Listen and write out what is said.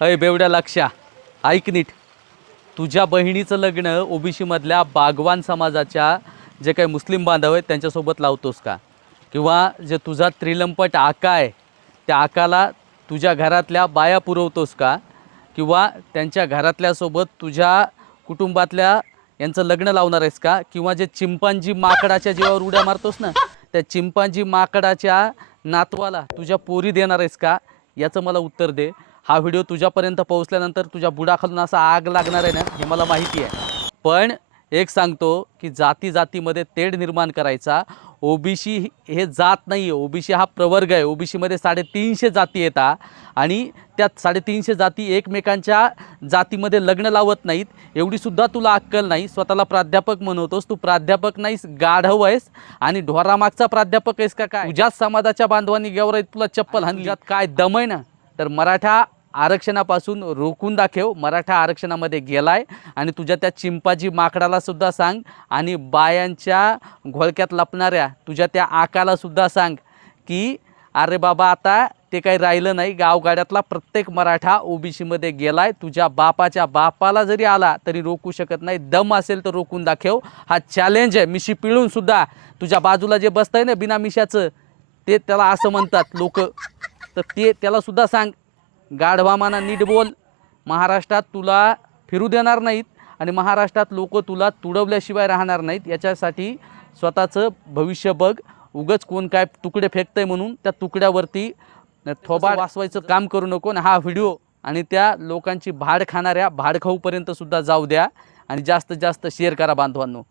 अय बेवड्या लक्षा, ऐक नीट. तुझ्या बहिणीचं लग्न ओबीसी मधल्या बागवान समाजाच्या जे काही मुस्लिम बांधव आहेत त्यांच्यासोबत लावतोस का? किंवा जे तुझा त्रिलंपट आका आहे त्या आकाला तुझ्या घरातल्या बाया पुरवतोस का? किंवा त्यांच्या घरातल्यासोबत तुझ्या कुटुंबातल्या यांचं लग्न लावणार आहेस का? किंवा जे चिंपांजी माकडाच्या जीवावर उड्या मारतोस ना, त्या चिंपांजी माकडाच्या नातवाला तुझ्या पोरी देणार आहेस का? याचं मला उत्तर दे. हा व्हिडिओ तुझ्यापर्यंत पोहोचल्यानंतर तुझ्या बुडाखालून असा आग लागणार आहे ना, हे मला माहिती आहे. पण एक सांगतो की जाती जातीमध्ये तेढ निर्माण करायचा. ओबीसी हे जात नाही आहे, ओबीसी हा प्रवर्ग आहे. ओबीसीमध्ये 350 जाती येतात आणि त्या 350 जाती एकमेकांच्या जातीमध्ये लग्न लावत नाहीत. एवढीसुद्धा तुला अक्कल नाही. स्वतःला प्राध्यापक म्हणवतोस, तू प्राध्यापक नाहीस, गाढव आहेस आणि ढोरामागचा प्राध्यापक आहेस का काय? तुझ्याच समाजाच्या बांधवांनी गेवराईत तुला चप्पल हाणली. काय दम आहे ना, तर मराठा आरक्षणापासून रोखून दाखव. मराठा आरक्षणामध्ये गेलाय आणि तुझ्या त्या चिंपाजी माकडाला सुद्धा सांग आणि बायांच्या घोळक्यात लपणाऱ्या तुझ्या त्या आकाला सुद्धा सांग की अरे बाबा, आता ते काही राहिलं नाही. गावगाड्यातला प्रत्येक मराठा ओबीसीमध्ये गेलाय. तुझ्या बापाच्या बापाला जरी आला तरी रोखू शकत नाही. दम असेल तर रोखून दाखव. हा चॅलेंज आहे. मिशी पिळून सुद्धा तुझ्या बाजूला जे बसतंय ना बिना मिशाचं, ते त्याला असं म्हणतात लोक, तर ते त्याला सुद्धा सांग. गाढवामाना नीट बोल. महाराष्ट्रात तुला फिरू देणार नाहीत आणि महाराष्ट्रात लोक तुला तुडवल्याशिवाय राहणार नाहीत. याच्यासाठी स्वतःचं भविष्य बघ. उगच कोण काय तुकडे फेकतंय म्हणून त्या तुकड्यावरती थोबाड वाचवायचं काम करू नको. हा व्हिडिओ आणि त्या लोकांची भाड खाणाऱ्या भाडखाऊपर्यंत सुद्धा जाऊ द्या आणि जास्तीत जास्त शेअर करा बांधवांनो.